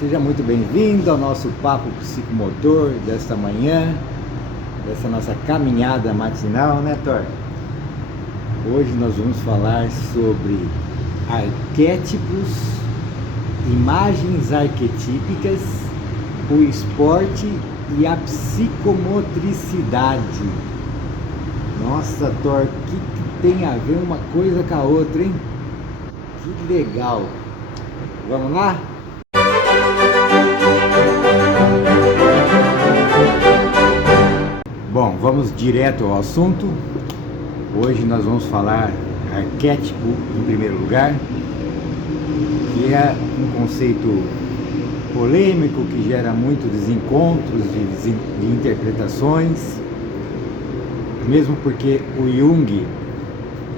Seja muito bem-vindo ao nosso papo psicomotor desta manhã, dessa nossa caminhada matinal, né, Thor? Hoje nós vamos falar sobre arquétipos, imagens arquetípicas, o esporte e a psicomotricidade. Nossa, Thor, o que tem a ver uma coisa com a outra, hein? Que legal! Vamos lá? Bom, vamos direto ao assunto. Hoje nós vamos falar arquétipo em primeiro lugar, que é um conceito polêmico que gera muitos desencontros de interpretações, mesmo porque o Jung,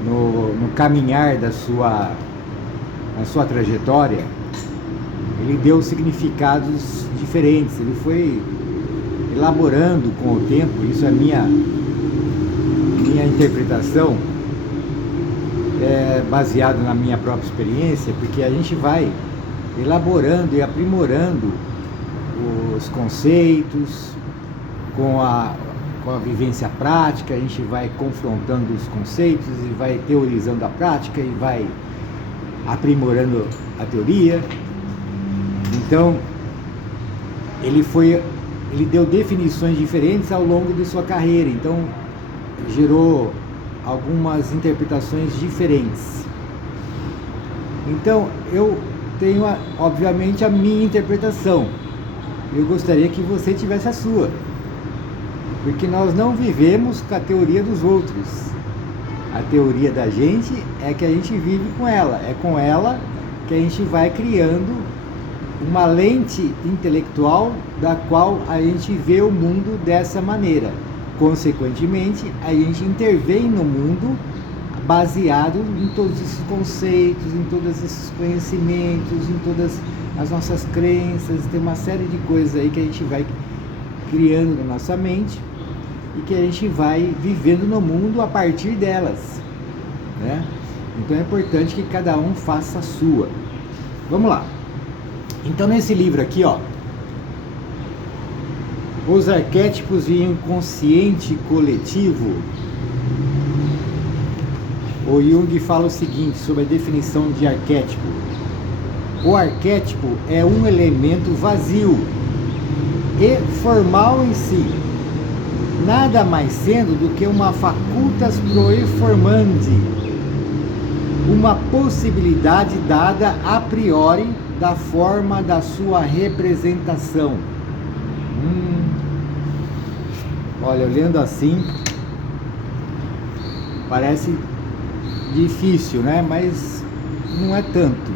no caminhar da sua trajetória, ele deu significados diferentes, ele foi elaborando com o tempo. Isso é minha interpretação, baseado na minha própria experiência, porque a gente vai elaborando e aprimorando os conceitos com a vivência prática. A gente vai confrontando os conceitos e vai teorizando a prática e vai aprimorando a teoria. Então, ele deu definições diferentes ao longo de sua carreira, então gerou algumas interpretações diferentes. Então, eu tenho, obviamente, a minha interpretação. Eu gostaria que você tivesse a sua, porque nós não vivemos com a teoria dos outros. A teoria da gente é que a gente vive com ela, é com ela que a gente vai criando uma lente intelectual da qual a gente vê o mundo dessa maneira. Consequentemente, a gente intervém no mundo baseado em todos esses conceitos, em todos esses conhecimentos, em todas as nossas crenças. Tem uma série de coisas aí que a gente vai criando na nossa mente e que a gente vai vivendo no mundo a partir delas, né? Então é importante que cada um faça a sua. Vamos lá. Então, nesse livro aqui, ó, Os Arquétipos e Inconsciente Coletivo, o Jung fala o seguinte sobre a definição de arquétipo. O arquétipo é um elemento vazio e formal em si, nada mais sendo do que uma facultas proeformandi, uma possibilidade dada a priori da forma da sua representação. Olha, olhando assim, parece difícil, né? Mas não é tanto.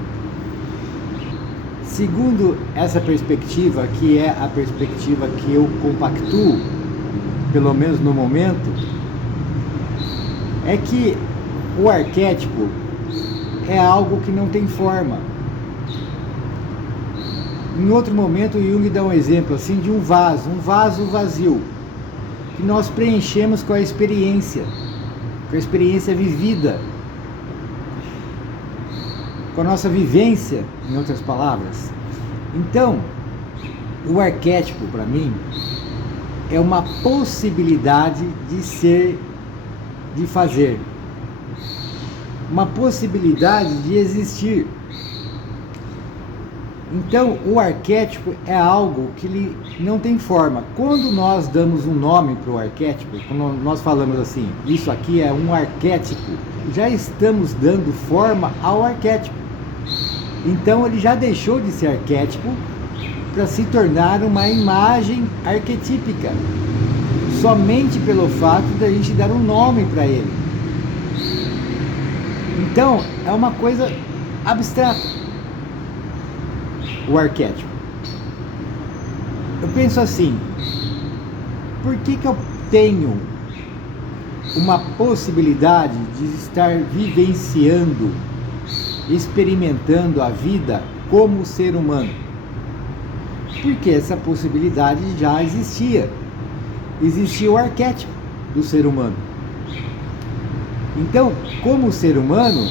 Segundo essa perspectiva, que é a perspectiva que eu compactuo, pelo menos no momento, é que o arquétipo é algo que não tem forma. Em outro momento, o Jung dá um exemplo assim de um vaso vazio, que nós preenchemos com a experiência vivida, com a nossa vivência, em outras palavras. Então, o arquétipo, para mim, é uma possibilidade de ser, de fazer, uma possibilidade de existir. Então, o arquétipo é algo que ele não tem forma. Quando nós damos um nome para o arquétipo, quando nós falamos assim, isso aqui é um arquétipo, já estamos dando forma ao arquétipo. Então, ele já deixou de ser arquétipo para se tornar uma imagem arquetípica, somente pelo fato de a gente dar um nome para ele. Então, é uma coisa abstrata. O arquétipo. Eu penso assim, por que eu tenho uma possibilidade de estar vivenciando, experimentando a vida como ser humano? Porque essa possibilidade já existia. Existia o arquétipo do ser humano. Então, como ser humano,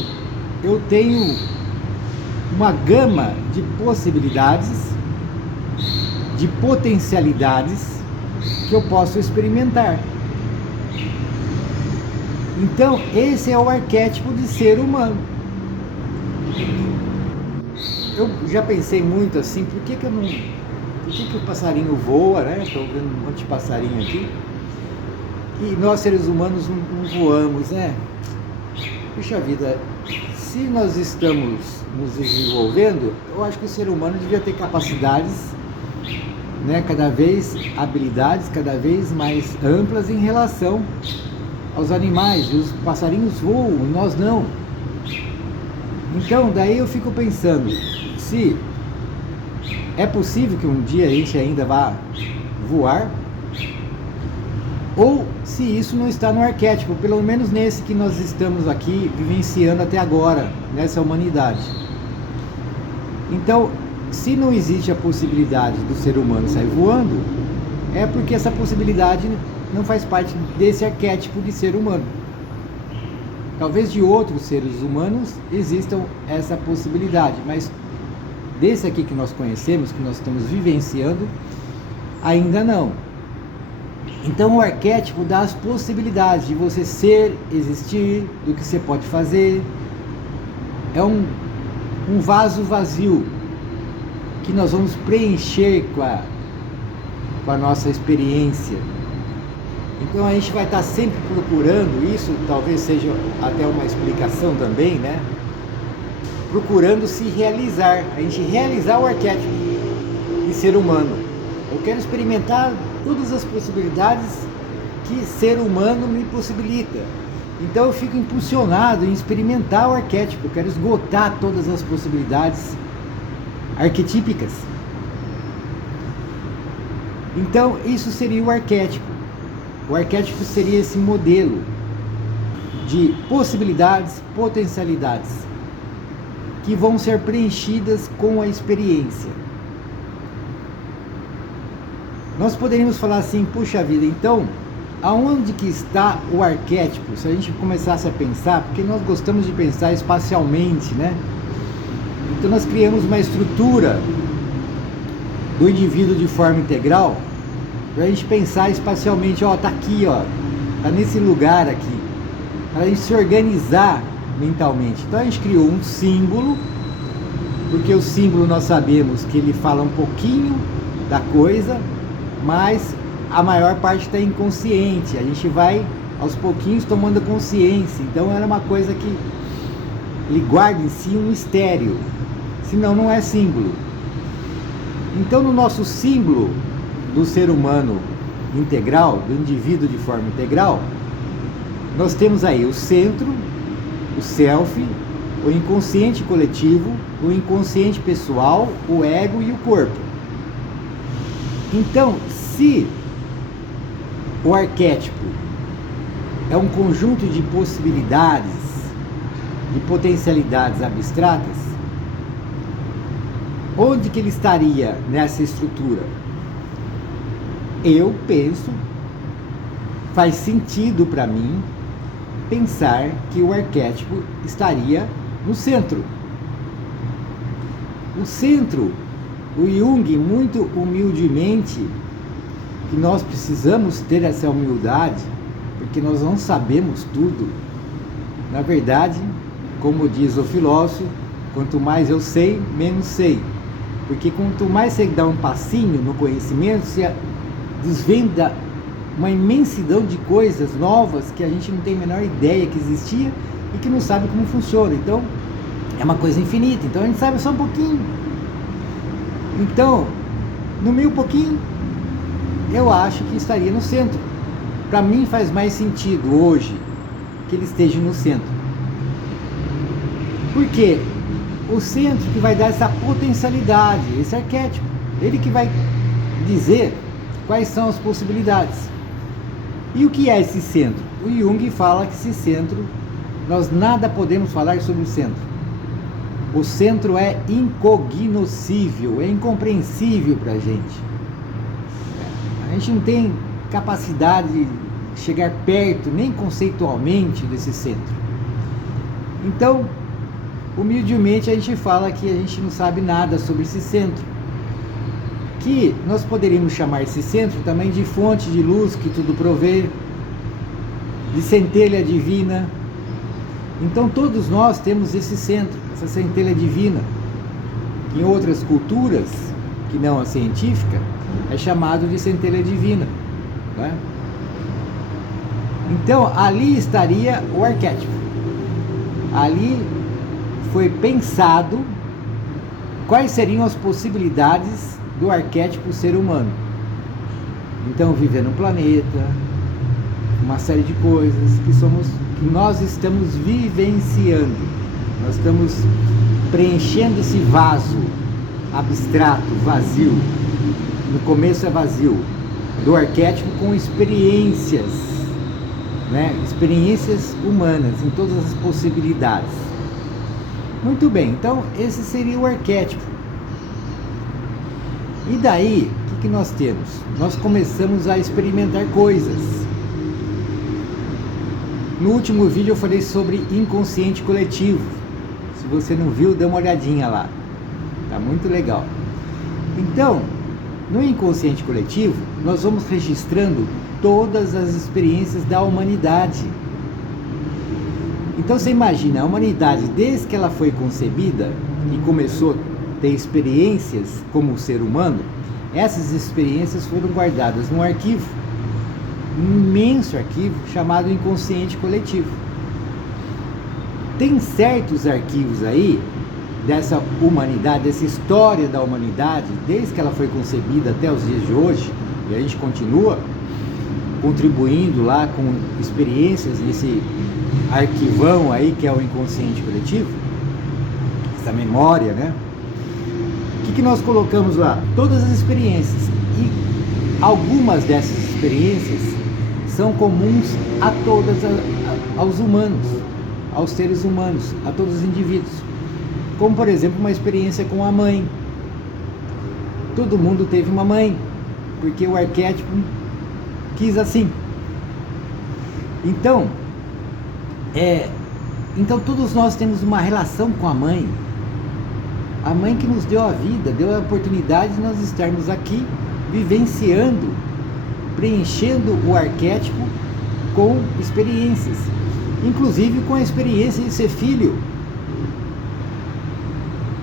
eu tenho uma gama de possibilidades de potencialidades que eu posso experimentar. Então, esse é o arquétipo de ser humano. Eu já pensei muito assim, por que o passarinho voa, né? Estou vendo um monte de passarinho aqui. E nós, seres humanos, não voamos, né? Puxa vida, se nós estamos nos desenvolvendo, eu acho que o ser humano devia ter capacidades, né, habilidades cada vez mais amplas em relação aos animais. E os passarinhos voam e nós não. Então, daí eu fico pensando, se é possível que um dia a gente ainda vá voar, ou se isso não está no arquétipo, pelo menos nesse que nós estamos aqui vivenciando até agora, nessa humanidade. Então, se não existe a possibilidade do ser humano sair voando, é porque essa possibilidade não faz parte desse arquétipo de ser humano. Talvez de outros seres humanos existam essa possibilidade, mas desse aqui que nós conhecemos, que nós estamos vivenciando, ainda não. Então o arquétipo dá as possibilidades de você ser, existir, do que você pode fazer. É um vaso vazio que nós vamos preencher com a nossa experiência. Então a gente vai estar sempre procurando isso, talvez seja até uma explicação também, né? Procurando se realizar, a gente realizar o arquétipo de ser humano. Eu quero experimentar todas as possibilidades que ser humano me possibilita. Então eu fico impulsionado em experimentar o arquétipo, eu quero esgotar todas as possibilidades arquetípicas. Então isso seria o arquétipo. O arquétipo seria esse modelo de possibilidades, potencialidades, que vão ser preenchidas com a experiência. Nós poderíamos falar assim, puxa vida, então, aonde que está o arquétipo? Se a gente começasse a pensar, porque nós gostamos de pensar espacialmente, né? Então nós criamos uma estrutura do indivíduo de forma integral, para a gente pensar espacialmente, ó, tá aqui, ó, tá nesse lugar aqui, para a gente se organizar mentalmente. Então a gente criou um símbolo, porque o símbolo nós sabemos que ele fala um pouquinho da coisa, mas a maior parte está inconsciente. A gente vai aos pouquinhos tomando consciência. Então era uma coisa que ele guarda em si um mistério, senão não é símbolo. Então no nosso símbolo do ser humano integral, do indivíduo de forma integral, nós temos aí o centro, o self, o inconsciente coletivo, o inconsciente pessoal, o ego e o corpo. Então, se o arquétipo é um conjunto de possibilidades, de potencialidades abstratas, onde que ele estaria nessa estrutura? Eu penso, faz sentido para mim pensar que o arquétipo estaria no centro. O centro, o Jung, muito humildemente, que nós precisamos ter essa humildade, porque nós não sabemos tudo. Na verdade, como diz o filósofo, quanto mais eu sei, menos sei. Porque quanto mais você dá um passinho no conhecimento, você desvenda uma imensidão de coisas novas que a gente não tem a menor ideia que existia e que não sabe como funciona. Então, é uma coisa infinita. Então, a gente sabe só um pouquinho. Então, no meio pouquinho, eu acho que estaria no centro. Para mim, faz mais sentido hoje que ele esteja no centro. Por quê? O centro que vai dar essa potencialidade, esse arquétipo. Ele que vai dizer quais são as possibilidades. E o que é esse centro? O Jung fala que esse centro, nós nada podemos falar sobre o centro. O centro é incognoscível, é incompreensível para a gente. A gente não tem capacidade de chegar perto, nem conceitualmente, desse centro. Então, humildemente, a gente fala que a gente não sabe nada sobre esse centro, que nós poderíamos chamar esse centro também de fonte de luz que tudo provê, de centelha divina. Então todos nós temos esse centro, essa centelha divina, que em outras culturas, que não a científica, é chamado de centelha divina, né? Então ali estaria o arquétipo. Ali foi pensado quais seriam as possibilidades do arquétipo ser humano. Então viver no planeta, uma série de coisas que nós estamos vivenciando. Nós estamos preenchendo esse vaso abstrato, vazio. No começo é vazio, do arquétipo com experiências, né? Experiências humanas em todas as possibilidades. Muito bem, então esse seria o arquétipo. E daí, o que nós temos? Nós começamos a experimentar coisas. No último vídeo eu falei sobre inconsciente coletivo. Se você não viu, dê uma olhadinha lá. Tá muito legal. Então, no inconsciente coletivo, nós vamos registrando todas as experiências da humanidade. Então você imagina, a humanidade, desde que ela foi concebida e começou a ter experiências como ser humano, essas experiências foram guardadas num arquivo, um imenso arquivo chamado inconsciente coletivo. Tem certos arquivos aí dessa humanidade, dessa história da humanidade, desde que ela foi concebida até os dias de hoje, e a gente continua contribuindo lá com experiências nesse arquivão aí que é o inconsciente coletivo, essa memória, né? O que nós colocamos lá? Todas as experiências, e algumas dessas experiências são comuns a todas aos humanos, aos seres humanos, a todos os indivíduos. Como por exemplo uma experiência com a mãe. Todo mundo teve uma mãe, porque o arquétipo quis assim. Então todos nós temos uma relação com a mãe que nos deu a vida, deu a oportunidade de nós estarmos aqui vivenciando, preenchendo o arquétipo com experiências, inclusive com a experiência de ser filho,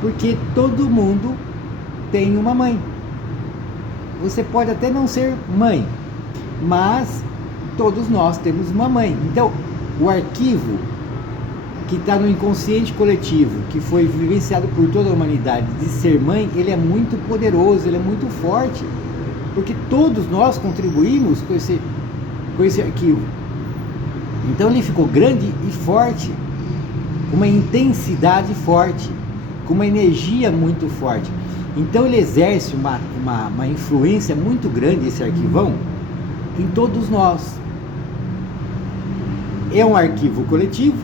porque todo mundo tem uma mãe. Você pode até não ser mãe, mas todos nós temos uma mãe. Então o arquivo que está no inconsciente coletivo, que foi vivenciado por toda a humanidade, de ser mãe, ele é muito poderoso, ele é muito forte, porque todos nós contribuímos com esse arquivo. Então ele ficou grande e forte, com uma intensidade forte, com uma energia muito forte. Então ele exerce uma influência muito grande, esse arquivão, em todos nós. É um arquivo coletivo,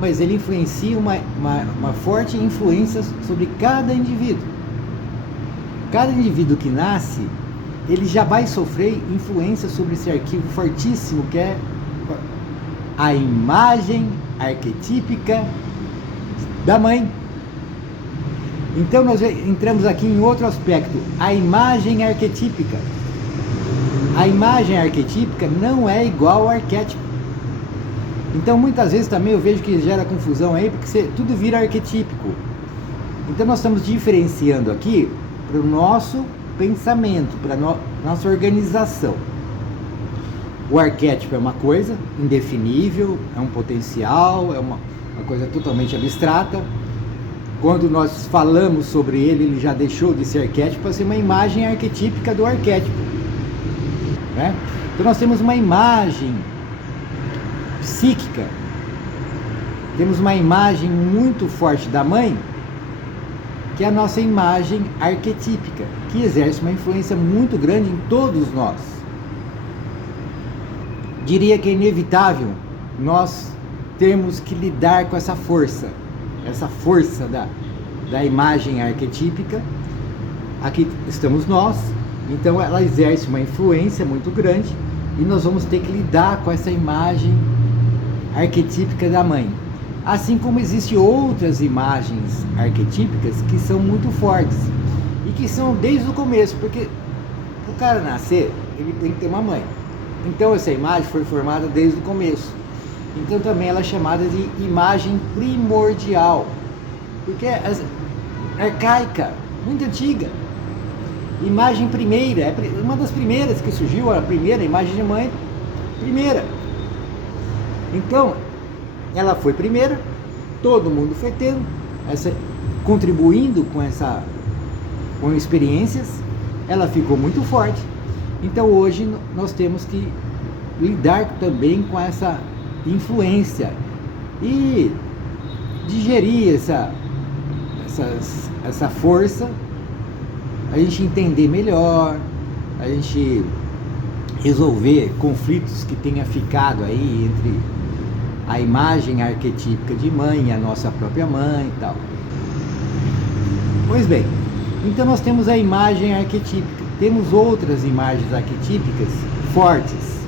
mas ele influencia uma forte influência sobre cada indivíduo. Cada indivíduo que nasce, ele já vai sofrer influência sobre esse arquivo fortíssimo, que é a imagem arquetípica da mãe. Então nós entramos aqui em outro aspecto, a imagem arquetípica. A imagem arquetípica não é igual ao arquétipo. Então muitas vezes também eu vejo que gera confusão aí, porque tudo vira arquetípico. Então nós estamos diferenciando aqui para o nosso pensamento, para a nossa organização. O arquétipo é uma coisa indefinível, é um potencial, é uma coisa totalmente abstrata. Quando nós falamos sobre ele, ele já deixou de ser arquétipo para ser uma imagem arquetípica do arquétipo, né? Então nós temos uma imagem psíquica, temos uma imagem muito forte da mãe, que é a nossa imagem arquetípica, que exerce uma influência muito grande em todos nós. Diria que é inevitável nós termos que lidar com essa força da imagem arquetípica. Aqui estamos nós, então ela exerce uma influência muito grande e nós vamos ter que lidar com essa imagem arquetípica da mãe. Assim como existem outras imagens arquetípicas que são muito fortes e e que são desde o começo, porque o cara nascer, ele tem que ter uma mãe. Então essa imagem foi formada desde o começo. Então também ela é chamada de imagem primordial, porque é arcaica, muito antiga. Imagem primeira, é uma das primeiras que surgiu, a primeira imagem de mãe, primeira. Então, ela foi primeira, todo mundo foi tendo, contribuindo com experiências, ela ficou muito forte. Então hoje nós temos que lidar também com essa influência e digerir essa força, a gente entender melhor, a gente resolver conflitos que tenha ficado aí entre a imagem arquetípica de mãe e a nossa própria mãe e tal. Pois bem, então nós temos a imagem arquetípica, temos outras imagens arquetípicas fortes,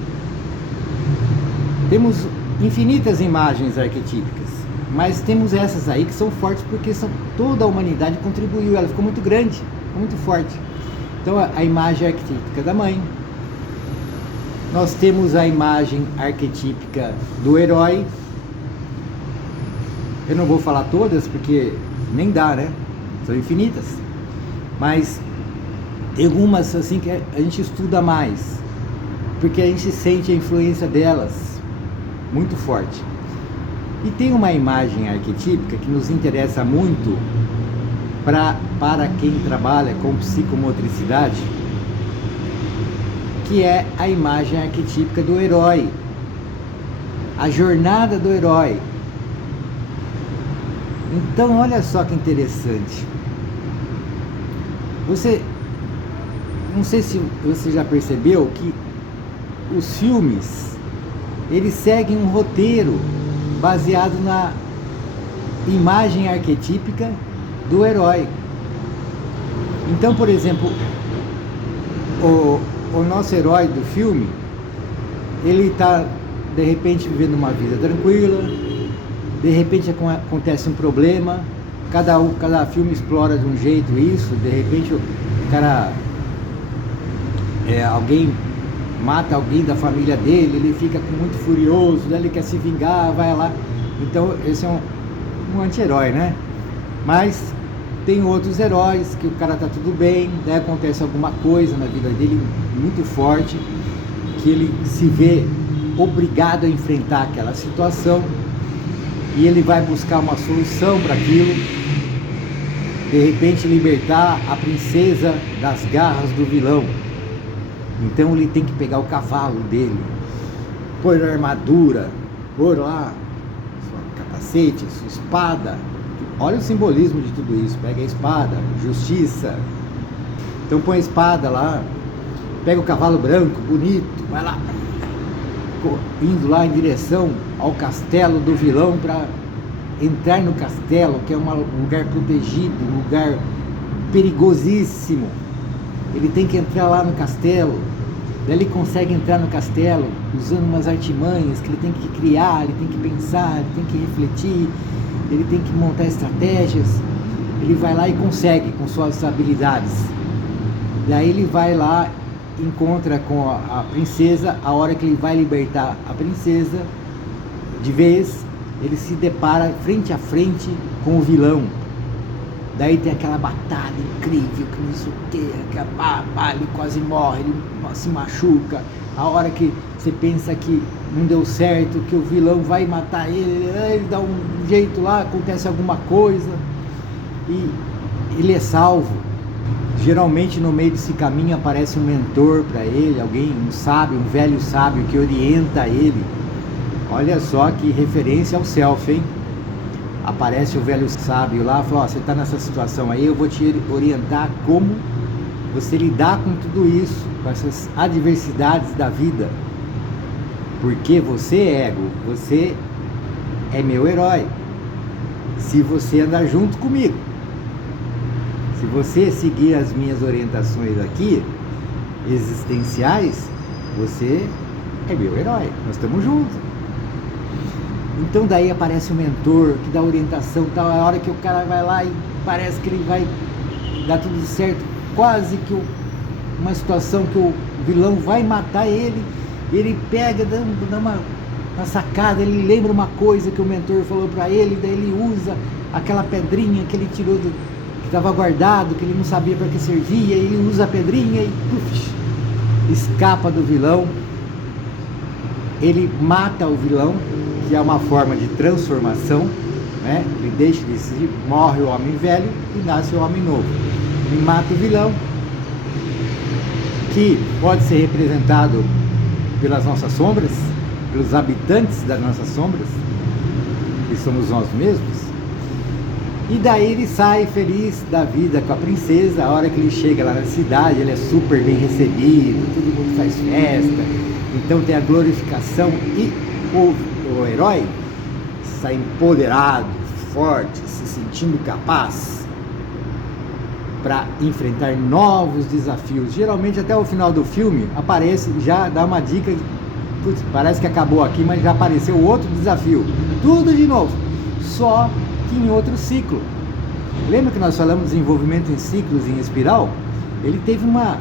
temos infinitas imagens arquetípicas, mas temos essas aí que são fortes porque toda a humanidade contribuiu, ela ficou muito grande, muito forte. Então a imagem arquetípica da mãe, nós temos a imagem arquetípica do herói. Eu não vou falar todas porque nem dá, né? São infinitas. Mas tem algumas assim que a gente estuda mais, porque a gente sente a influência delas muito forte. E tem uma imagem arquetípica que nos interessa muito para quem trabalha com psicomotricidade, que é a imagem arquetípica do herói, a jornada do herói. Então olha só que interessante, não sei se você já percebeu que os filmes, eles seguem um roteiro baseado na imagem arquetípica do herói. Então, por exemplo, o nosso herói do filme, ele está de repente vivendo uma vida tranquila, de repente acontece um problema, cada filme explora de um jeito isso, de repente o cara, alguém mata alguém da família dele, ele fica muito furioso, daí ele quer se vingar, vai lá. Então esse é um anti-herói, né? Mas tem outros heróis que o cara tá tudo bem, daí acontece alguma coisa na vida dele muito forte, que ele se vê obrigado a enfrentar aquela situação e ele vai buscar uma solução para aquilo, de repente libertar a princesa das garras do vilão. Então ele tem que pegar o cavalo dele, pôr a armadura, pôr lá sua capacete, sua espada. Olha o simbolismo de tudo isso. Pega a espada, justiça. Então põe a espada lá, pega o cavalo branco, bonito, vai lá, indo lá em direção ao castelo do vilão para entrar no castelo, que é um lugar protegido, um lugar perigosíssimo. Ele tem que entrar lá no castelo, daí ele consegue entrar no castelo usando umas artimanhas que ele tem que criar, ele tem que pensar, ele tem que refletir, ele tem que montar estratégias. Ele vai lá e consegue com suas habilidades. Daí ele vai lá, encontra com a princesa. A hora que ele vai libertar a princesa de vez, ele se depara frente a frente com o vilão. Daí tem aquela batalha incrível, que não sei o que, ele quase morre, ele se machuca. A hora que você pensa que não deu certo, que o vilão vai matar ele dá um jeito lá, acontece alguma coisa e ele é salvo. Geralmente no meio desse caminho aparece um mentor para ele, alguém, um sábio, um velho sábio que orienta ele. Olha só que referência ao self, hein? Aparece o velho sábio lá, fala, você está nessa situação aí, eu vou te orientar como você lidar com tudo isso, com essas adversidades da vida. Porque você é ego, você é meu herói. Se você andar junto comigo, se você seguir as minhas orientações aqui, existenciais, você é meu herói, nós estamos juntos. Então daí aparece o mentor que dá orientação, tal, a hora que o cara vai lá e parece que ele vai dar tudo certo, quase que uma situação que o vilão vai matar ele, ele pega, dá uma sacada, ele lembra uma coisa que o mentor falou para ele, daí ele usa aquela pedrinha que ele tirou que estava guardado, que ele não sabia para que servia, ele usa a pedrinha e escapa do vilão. Ele mata o vilão, que é uma forma de transformação, né? Ele deixa de ser, morre o homem velho e nasce o homem novo. Ele mata o vilão, que pode ser representado pelas nossas sombras, pelos habitantes das nossas sombras, que somos nós mesmos. E daí ele sai feliz da vida com a princesa. A hora que ele chega lá na cidade, ele é super bem recebido, todo mundo faz festa. Então tem a glorificação e o herói sai empoderado, forte, se sentindo capaz para enfrentar novos desafios. Geralmente até o final do filme aparece, já dá uma dica, putz, parece que acabou aqui, mas já apareceu outro desafio. Tudo de novo, só que em outro ciclo. Lembra que nós falamos de desenvolvimento em ciclos, em espiral? Ele teve uma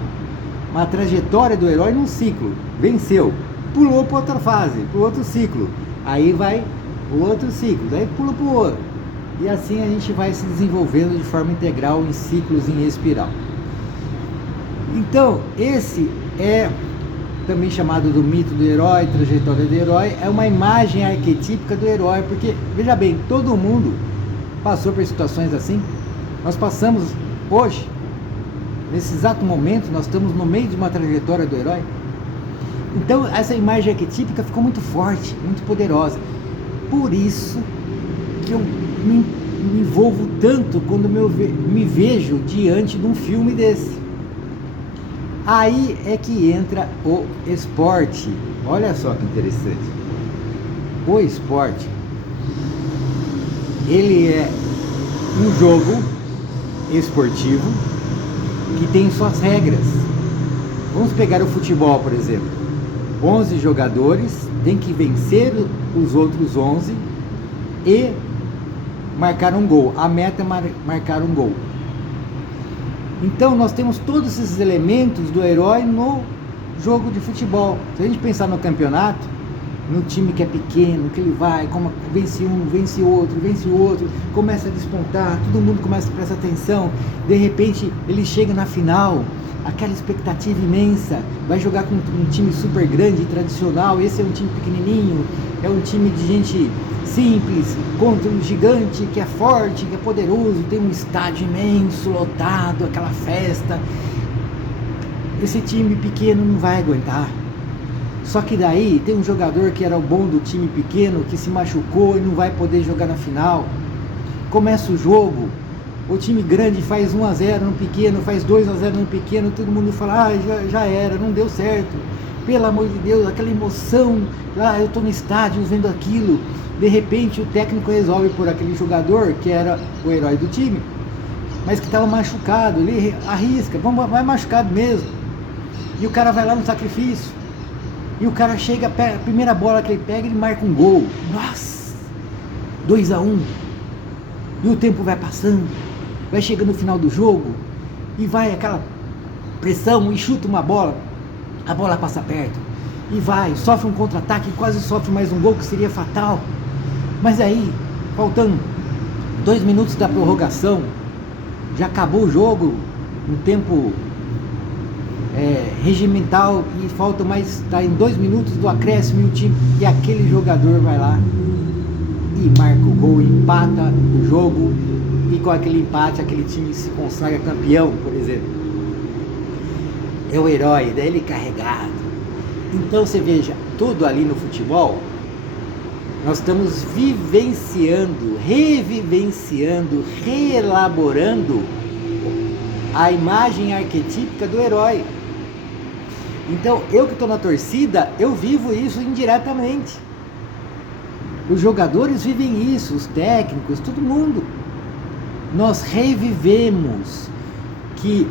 trajetória do herói num ciclo, venceu, pulou para outra fase, para outro ciclo, aí vai o outro ciclo, daí pula para o outro, e assim a gente vai se desenvolvendo de forma integral em ciclos em espiral. Então esse é também chamado do mito do herói, trajetória do herói, é uma imagem arquetípica do herói, porque veja bem, todo mundo passou por situações assim, nós passamos hoje. Nesse exato momento, nós estamos no meio de uma trajetória do herói. Então, essa imagem arquetípica ficou muito forte, muito poderosa. Por isso que eu me envolvo tanto quando me vejo diante de um filme desse. Aí é que entra o esporte. Olha só que interessante. O esporte, ele é um jogo esportivo que tem suas regras. Vamos pegar o futebol, por exemplo. 11 jogadores têm que vencer os outros 11 e marcar um gol. A meta é marcar um gol. Então nós temos todos esses elementos do herói no jogo de futebol. Se a gente pensar no campeonato, no time que é pequeno, que ele vai, vence um, vence outro, começa a despontar, todo mundo começa a prestar atenção, de repente ele chega na final, aquela expectativa imensa, vai jogar com um time super grande, tradicional, esse é um time pequenininho, é um time de gente simples, contra um gigante que é forte, que é poderoso, tem um estádio imenso, lotado, aquela festa. Esse time pequeno não vai aguentar. Só que daí tem um jogador que era o bom do time pequeno, que se machucou e não vai poder jogar na final. Começa o jogo, o time grande faz 1-0 no pequeno, faz 2-0 no pequeno, todo mundo fala, já era, não deu certo. Pelo amor de Deus, aquela emoção, eu estou no estádio vendo aquilo. De repente o técnico resolve por aquele jogador, que era o herói do time, mas que estava machucado, ele arrisca, vai machucado mesmo. E o cara vai lá no sacrifício. E o cara chega, a primeira bola que ele pega, ele marca um gol. Nossa! 2-1. E o tempo vai passando, vai chegando no final do jogo, e vai aquela pressão, e chuta uma bola, a bola passa perto, e vai, sofre um contra-ataque, quase sofre mais um gol que seria fatal. Mas aí, faltando 2 minutos da prorrogação, já acabou o jogo, um tempo regimental, e falta mais, está em 2 minutos do acréscimo, e aquele jogador vai lá e marca o gol, empata o jogo, e com aquele empate aquele time se consagra campeão, por exemplo. É o herói, daí ele carregado. Então você veja, tudo ali no futebol, nós estamos vivenciando, revivenciando, reelaborando a imagem arquetípica do herói. Então, eu que estou na torcida, eu vivo isso indiretamente. Os jogadores vivem isso, os técnicos, todo mundo. Nós revivemos, que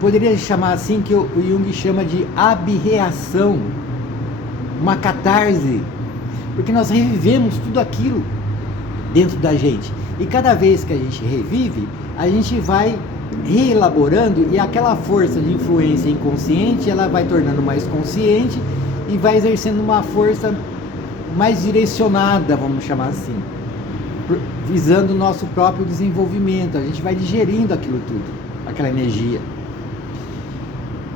poderia chamar assim, que o Jung chama de abreação, uma catarse, porque nós revivemos tudo aquilo dentro da gente. E cada vez que a gente revive, a gente vai reelaborando, e aquela força de influência inconsciente, ela vai tornando mais consciente e vai exercendo uma força mais direcionada, vamos chamar assim, visando o nosso próprio desenvolvimento. A gente vai digerindo aquilo tudo, aquela energia.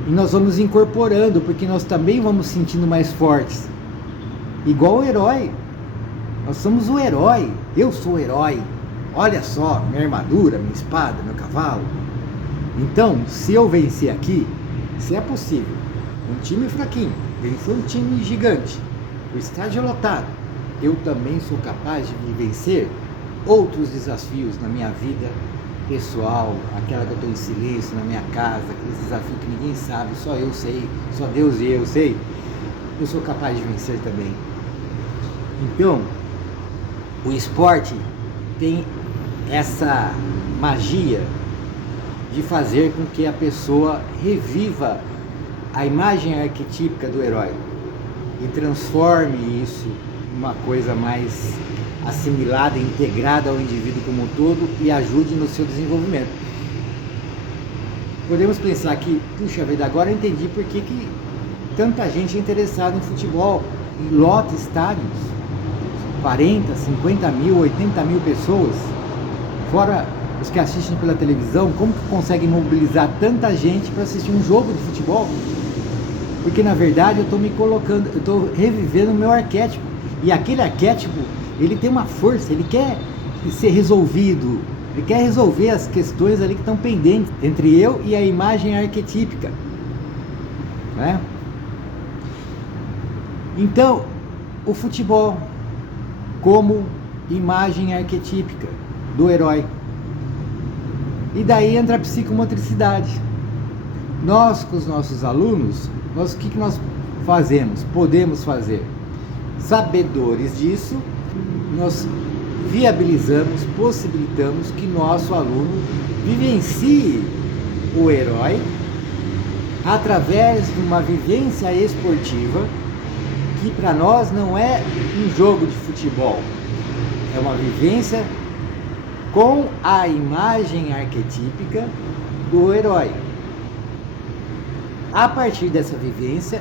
E nós vamos incorporando, porque nós também vamos sentindo mais fortes. Igual o herói. Nós somos o herói. Eu sou o herói. Olha só, minha armadura, minha espada, meu cavalo. Então, se eu vencer aqui, se é possível, um time fraquinho vencer um time gigante, o estádio lotado, eu também sou capaz de vencer outros desafios na minha vida pessoal, aquela que eu estou em silêncio na minha casa, aqueles desafios que ninguém sabe, só eu sei, só Deus e eu sei. Eu sou capaz de vencer também. Então, o esporte tem essa magia de fazer com que a pessoa reviva a imagem arquetípica do herói e transforme isso em uma coisa mais assimilada, integrada ao indivíduo como um todo e ajude no seu desenvolvimento. Podemos pensar que, puxa vida, agora eu entendi por que tanta gente é interessada em futebol, e lota estádios, 40, 50 mil, 80 mil pessoas, fora os que assistem pela televisão. Como que conseguem mobilizar tanta gente para assistir um jogo de futebol? Porque na verdade eu estou me colocando, eu estou revivendo o meu arquétipo, e aquele arquétipo, ele tem uma força, ele quer ser resolvido, ele quer resolver as questões ali que estão pendentes entre eu e a imagem arquetípica, né? Então, o futebol como imagem arquetípica do herói. E daí entra a psicomotricidade. Nós, com os nossos alunos, o que nós fazemos? Podemos fazer. Sabedores disso, nós viabilizamos, possibilitamos que nosso aluno vivencie o herói através de uma vivência esportiva, que para nós não é um jogo de futebol, é uma vivência com a imagem arquetípica do herói. A partir dessa vivência,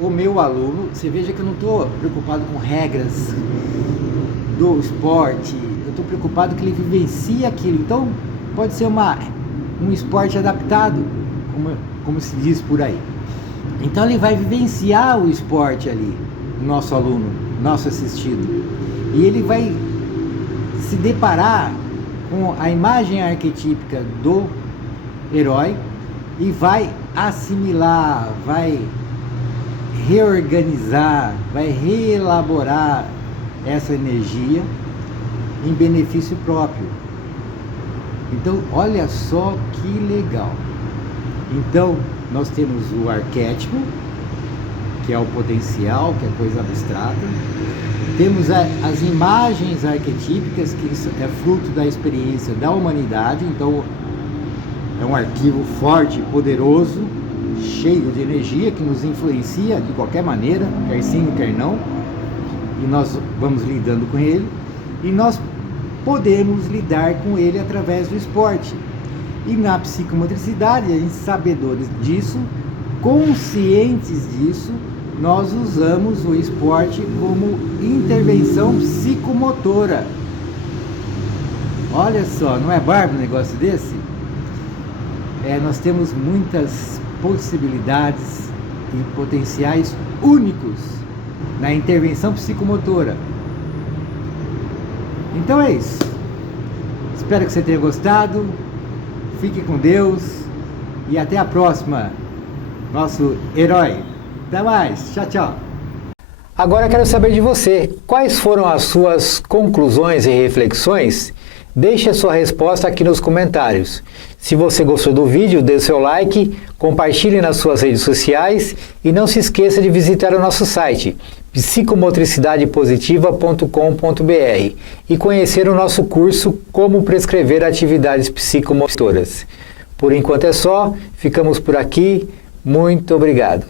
o meu aluno, você veja que eu não estou preocupado com regras do esporte, eu estou preocupado que ele vivencie aquilo. Então pode ser um esporte adaptado, como se diz por aí. Então ele vai vivenciar o esporte ali, nosso aluno, nosso assistido, e ele vai se deparar com a imagem arquetípica do herói e vai assimilar, vai reorganizar, vai reelaborar essa energia em benefício próprio. Então, olha só que legal. Então, nós temos o arquétipo, que é o potencial, que é coisa abstrata. Temos as imagens arquetípicas, que é fruto da experiência da humanidade. Então, é um arquivo forte, poderoso, cheio de energia, que nos influencia de qualquer maneira, quer sim, quer não. E nós vamos lidando com ele. E nós podemos lidar com ele através do esporte. E na psicomotricidade, a gente, sabedores disso, conscientes disso, nós usamos o esporte como intervenção psicomotora. Olha só, não é bárbaro um negócio desse? Nós temos muitas possibilidades e potenciais únicos na intervenção psicomotora. Então é isso. Espero que você tenha gostado. Fique com Deus e até a próxima, nosso herói. Até mais. Tchau, tchau. Agora quero saber de você. Quais foram as suas conclusões e reflexões? Deixe a sua resposta aqui nos comentários. Se você gostou do vídeo, dê seu like, compartilhe nas suas redes sociais e não se esqueça de visitar o nosso site psicomotricidadepositiva.com.br e conhecer o nosso curso Como Prescrever Atividades Psicomotoras. Por enquanto é só, ficamos por aqui. Muito obrigado.